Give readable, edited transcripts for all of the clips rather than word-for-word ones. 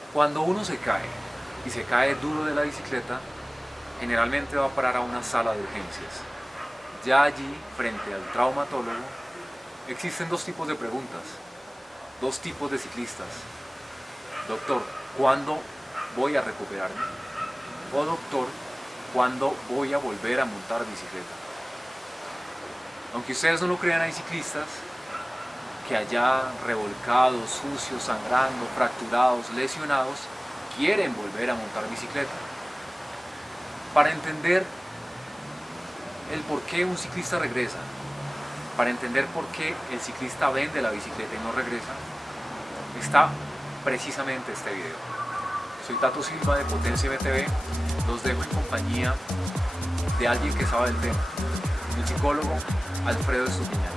Cuando uno se cae y se cae duro de la bicicleta, generalmente va a parar a una sala de urgencias. Ya allí, frente al traumatólogo, existen dos tipos de preguntas, dos tipos de ciclistas. Doctor, ¿cuándo voy a recuperarme? O doctor, ¿cuándo voy a volver a montar bicicleta? Aunque ustedes no lo crean, hay ciclistas que allá revolcados, sucios, sangrando, fracturados, lesionados, quieren volver a montar bicicleta. Para entender el por qué un ciclista regresa, para entender por qué el ciclista vende la bicicleta y no regresa, está precisamente este video. Soy Tato Silva de Potencia BTV, los dejo en compañía de alguien que sabe del tema, el psicólogo Alfredo Estupiñán.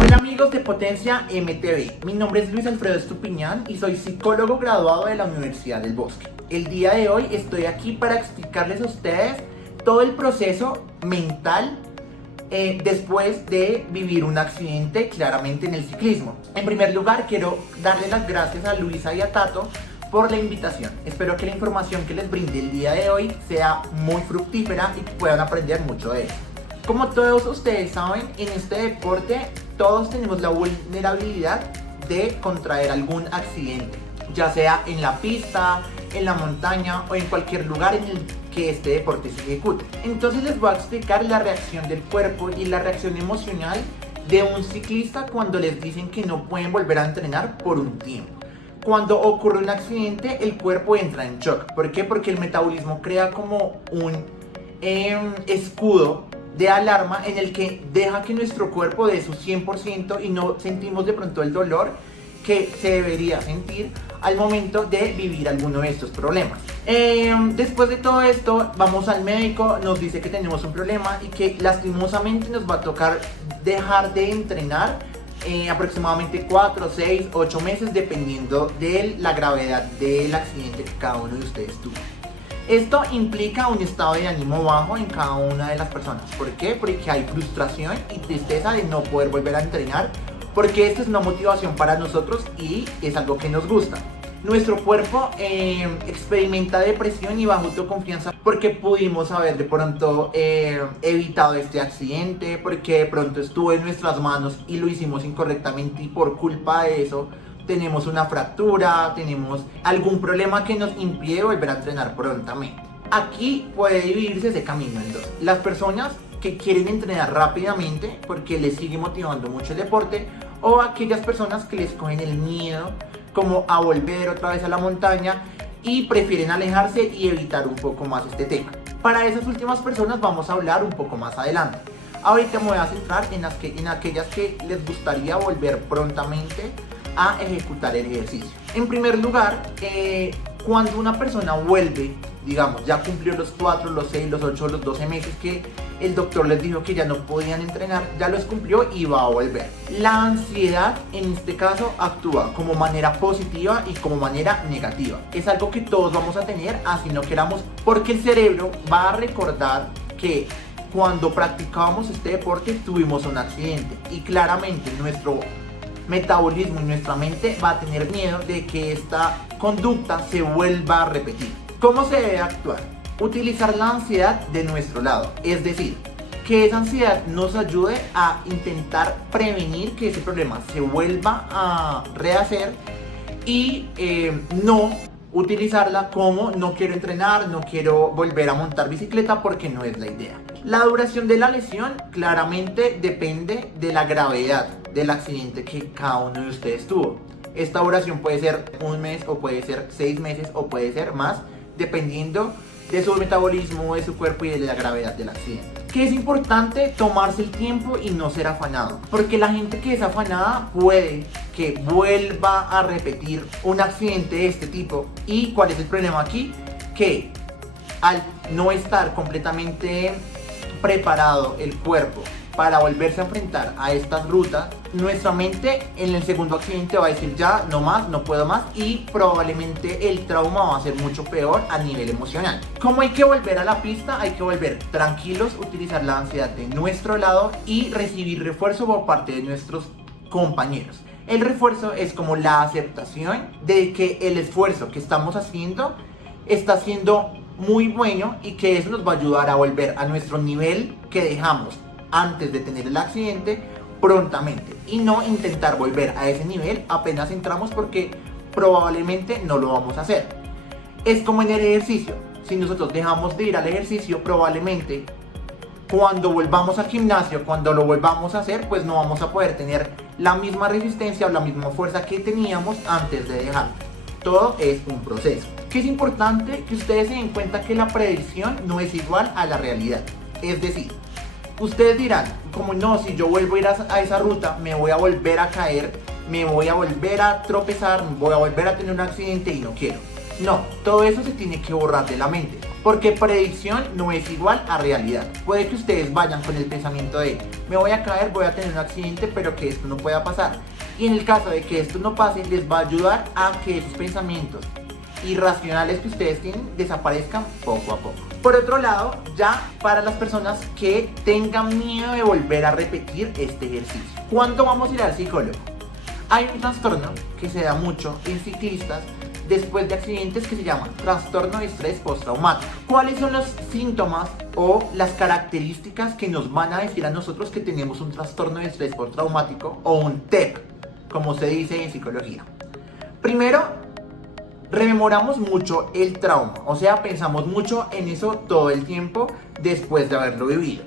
Hola amigos de Potencia MTV, mi nombre es Luis Alfredo Estupiñán y soy psicólogo graduado de la Universidad del Bosque. El día de hoy estoy aquí para explicarles a ustedes todo el proceso mental después de vivir un accidente claramente en el ciclismo. En primer lugar, quiero darle las gracias a Luisa y a Tato por la invitación. Espero que la información que les brinde el día de hoy sea muy fructífera y que puedan aprender mucho de eso. Como todos ustedes saben, en este deporte todos tenemos la vulnerabilidad de contraer algún accidente, ya sea en la pista, en la montaña o en cualquier lugar en el que este deporte se ejecute. Entonces les voy a explicar la reacción del cuerpo y la reacción emocional de un ciclista cuando les dicen que no pueden volver a entrenar por un tiempo. Cuando ocurre un accidente, el cuerpo entra en shock. ¿Por qué? Porque el metabolismo crea como un escudo de alarma en el que deja que nuestro cuerpo dé su 100% y no sentimos de pronto el dolor que se debería sentir al momento de vivir alguno de estos problemas. Después de todo esto, vamos al médico, nos dice que tenemos un problema y que lastimosamente nos va a tocar dejar de entrenar aproximadamente 4, 6, 8 meses dependiendo de la gravedad del accidente que cada uno de ustedes tuvo. Esto implica un estado de ánimo bajo en cada una de las personas. ¿Por qué? Porque hay frustración y tristeza de no poder volver a entrenar, porque esto es una motivación para nosotros y es algo que nos gusta. Nuestro cuerpo experimenta depresión y baja autoconfianza porque pudimos haber de pronto evitado este accidente, porque de pronto estuvo en nuestras manos y lo hicimos incorrectamente y por culpa de eso tenemos una fractura, tenemos algún problema que nos impide volver a entrenar prontamente. Aquí puede dividirse ese camino en dos. Las personas que quieren entrenar rápidamente porque les sigue motivando mucho el deporte, o aquellas personas que les cogen el miedo como a volver otra vez a la montaña y prefieren alejarse y evitar un poco más este tema. Para esas últimas personas vamos a hablar un poco más adelante. Ahorita me voy a centrar en aquellas que les gustaría volver prontamente a ejecutar el ejercicio. En primer lugar, cuando una persona vuelve, digamos, ya cumplió los 4, los 6, los 8, los 12 meses que el doctor les dijo que ya no podían entrenar, ya los cumplió y va a volver. La ansiedad en este caso actúa como manera positiva y como manera negativa. Es algo que todos vamos a tener así no queramos, porque el cerebro va a recordar que cuando practicábamos este deporte tuvimos un accidente y claramente nuestro metabolismo y nuestra mente va a tener miedo de que esta conducta se vuelva a repetir. ¿Cómo se debe actuar? Utilizar la ansiedad de nuestro lado, es decir, que esa ansiedad nos ayude a intentar prevenir que ese problema se vuelva a rehacer y no utilizarla como no quiero entrenar, no quiero volver a montar bicicleta, porque no es la idea. La duración de la lesión claramente depende de la gravedad del accidente que cada uno de ustedes tuvo. Esta duración puede ser un mes o puede ser 6 meses o puede ser más, dependiendo de su metabolismo, de su cuerpo y de la gravedad del accidente. Que es importante tomarse el tiempo y no ser afanado, porque la gente que es afanada puede que vuelva a repetir un accidente de este tipo. ¿Y cuál es el problema aquí? Que al no estar completamente preparado el cuerpo para volverse a enfrentar a estas rutas, nuestra mente en el segundo accidente va a decir ya, no más, no puedo más, y probablemente el trauma va a ser mucho peor a nivel emocional. ¿Cómo hay que volver a la pista? Hay que volver tranquilos, utilizar la ansiedad de nuestro lado y recibir refuerzo por parte de nuestros compañeros. El refuerzo es como la aceptación de que el esfuerzo que estamos haciendo está siendo muy bueno y que eso nos va a ayudar a volver a nuestro nivel que dejamos antes de tener el accidente prontamente, y no intentar volver a ese nivel apenas entramos, porque probablemente no lo vamos a hacer. Es como en el ejercicio: si nosotros dejamos de ir al ejercicio, probablemente cuando volvamos al gimnasio, cuando lo volvamos a hacer, pues no vamos a poder tener la misma resistencia o la misma fuerza que teníamos antes de dejarlo. Todo es un proceso. Que es importante que ustedes se den cuenta que la predicción no es igual a la realidad. Es decir, ustedes dirán, como no, si yo vuelvo a ir a esa ruta, me voy a volver a caer, me voy a volver a tropezar, voy a volver a tener un accidente y no quiero. No, todo eso se tiene que borrar de la mente, porque predicción no es igual a realidad. Puede que ustedes vayan con el pensamiento de me voy a caer, voy a tener un accidente, pero que esto no pueda pasar. Y en el caso de que esto no pase, les va a ayudar a que esos pensamientos irracionales que ustedes tienen desaparezcan poco a poco. Por otro lado, ya para las personas que tengan miedo de volver a repetir este ejercicio, ¿cuándo vamos a ir al psicólogo? Hay un trastorno que se da mucho en ciclistas después de accidentes que se llama trastorno de estrés postraumático. ¿Cuáles son los síntomas o las características que nos van a decir a nosotros que tenemos un trastorno de estrés postraumático o un TEP, como se dice en psicología? Primero, rememoramos mucho el trauma, o sea, pensamos mucho en eso todo el tiempo después de haberlo vivido.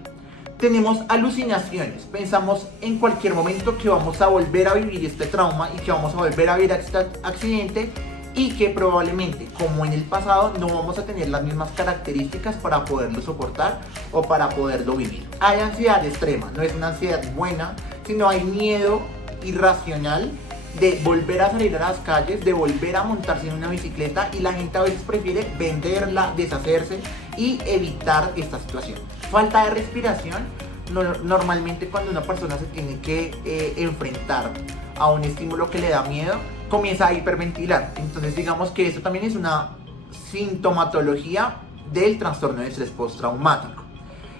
Tenemos alucinaciones, pensamos en cualquier momento que vamos a volver a vivir este trauma y que vamos a volver a vivir este accidente, y que probablemente, como en el pasado, no vamos a tener las mismas características para poderlo soportar o para poderlo vivir. Hay ansiedad extrema, no es una ansiedad buena, sino hay miedo irracional de volver a salir a las calles, de volver a montarse en una bicicleta, y la gente a veces prefiere venderla, deshacerse y evitar esta situación. Falta de respiración. Normalmente cuando una persona se tiene que enfrentar a un estímulo que le da miedo, comienza a hiperventilar. Entonces digamos que esto también es una sintomatología del trastorno de estrés postraumático.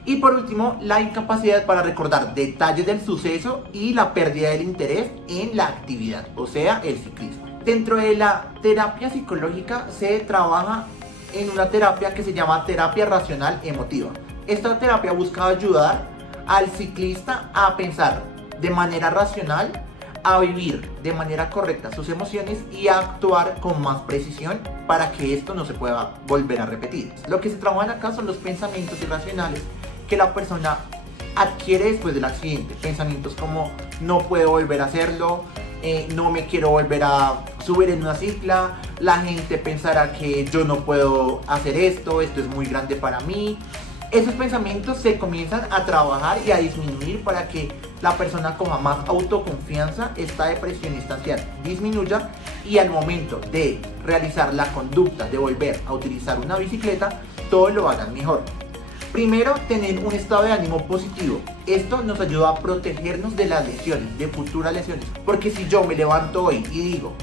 Y por último, la incapacidad para recordar detalles del suceso y la pérdida del interés en la actividad, o sea, el ciclismo. Dentro de la terapia psicológica se trabaja en una terapia que se llama terapia racional emotiva. Esta terapia busca ayudar al ciclista a pensar de manera racional, a vivir de manera correcta sus emociones y a actuar con más precisión para que esto no se pueda volver a repetir. Lo que se trabaja acá son los pensamientos irracionales que la persona adquiere después del accidente. Pensamientos como no puedo volver a hacerlo, no me quiero volver a subir en una cicla, la gente pensará que yo no puedo hacer esto es muy grande para mí. Esos pensamientos se comienzan a trabajar y a disminuir para que la persona coja más autoconfianza, esta depresión y esta ansiedad disminuya, y al momento de realizar la conducta de volver a utilizar una bicicleta, todo lo hagan mejor. Primero, tener un estado de ánimo positivo. Esto nos ayuda a protegernos de las lesiones, de futuras lesiones. Porque si yo me levanto hoy y digo,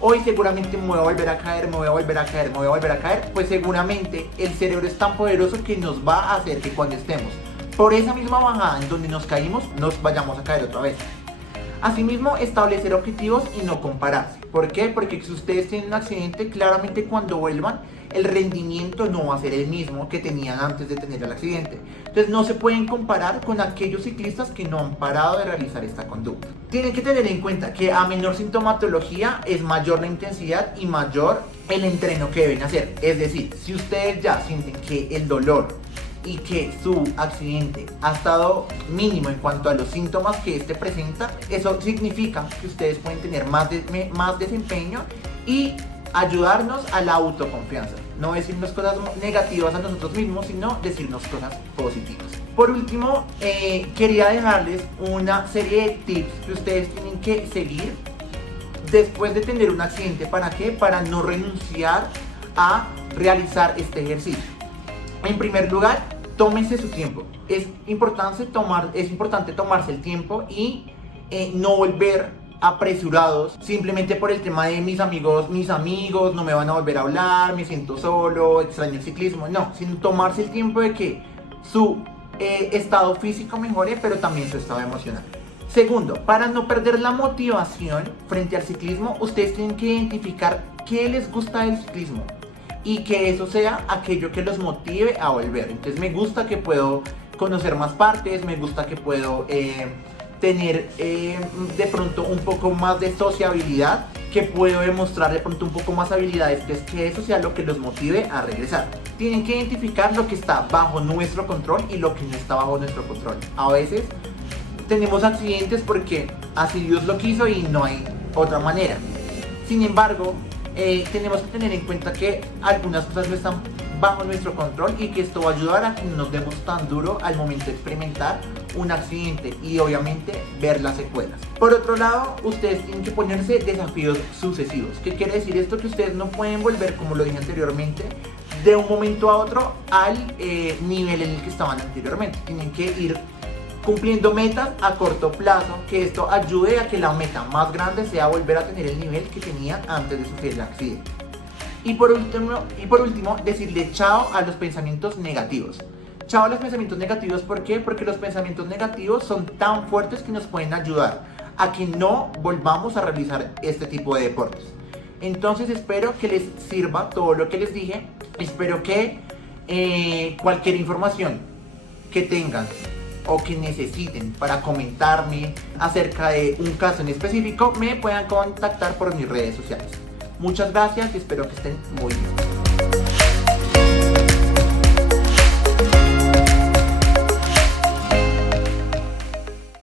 hoy seguramente me voy a volver a caer, me voy a volver a caer, me voy a volver a caer, pues seguramente el cerebro es tan poderoso que nos va a hacer que cuando estemos por esa misma bajada en donde nos caímos, nos vayamos a caer otra vez. Asimismo, establecer objetivos y no compararse. ¿Por qué? Porque si ustedes tienen un accidente, claramente cuando vuelvan, el rendimiento no va a ser el mismo que tenían antes de tener el accidente. Entonces no se pueden comparar con aquellos ciclistas que no han parado de realizar esta conducta. Tienen que tener en cuenta que a menor sintomatología es mayor la intensidad y mayor el entreno que deben hacer. Es decir, si ustedes ya sienten que el dolor y que su accidente ha estado mínimo en cuanto a los síntomas que este presenta, eso significa que ustedes pueden tener más desempeño y ayudarnos a la autoconfianza. No decirnos cosas negativas a nosotros mismos, sino decirnos cosas positivas. Por último, quería dejarles una serie de tips que ustedes tienen que seguir después de tener un accidente. ¿Para qué? Para no renunciar a realizar este ejercicio. En primer lugar, tómense su tiempo. Es importante tomarse el tiempo y no volver apresurados simplemente por el tema de mis amigos no me van a volver a hablar, me siento solo, extraño el ciclismo. No, sino tomarse el tiempo de que su estado físico mejore, pero también su estado emocional. Segundo, para no perder la motivación frente al ciclismo, ustedes tienen que identificar qué les gusta del ciclismo y que eso sea aquello que los motive a volver. Entonces me gusta que puedo conocer más partes, me gusta que puedo tener de pronto un poco más de sociabilidad, que puedo demostrar de pronto un poco más habilidades, entonces que eso sea lo que los motive a regresar. Tienen que identificar lo que está bajo nuestro control y lo que no está bajo nuestro control. A veces tenemos accidentes porque así Dios lo quiso y no hay otra manera. Sin embargo, tenemos que tener en cuenta que algunas cosas no están bajo nuestro control y que esto va a ayudar a que no nos demos tan duro al momento de experimentar un accidente y obviamente ver las secuelas. Por otro lado, ustedes tienen que ponerse desafíos sucesivos. ¿Qué quiere decir esto? Que ustedes no pueden volver, como lo dije anteriormente, de un momento a otro al nivel en el que estaban anteriormente. Tienen que ir cumpliendo metas a corto plazo, que esto ayude a que la meta más grande sea volver a tener el nivel que tenían antes de sufrir el accidente. Y por último, decirle chao a los pensamientos negativos. Chao a los pensamientos negativos, ¿por qué? Porque los pensamientos negativos son tan fuertes que nos pueden ayudar a que no volvamos a realizar este tipo de deportes. Entonces espero que les sirva todo lo que les dije. Espero que cualquier información que tengan o que necesiten para comentarme acerca de un caso en específico me puedan contactar por mis redes sociales. Muchas gracias y espero que estén muy bien.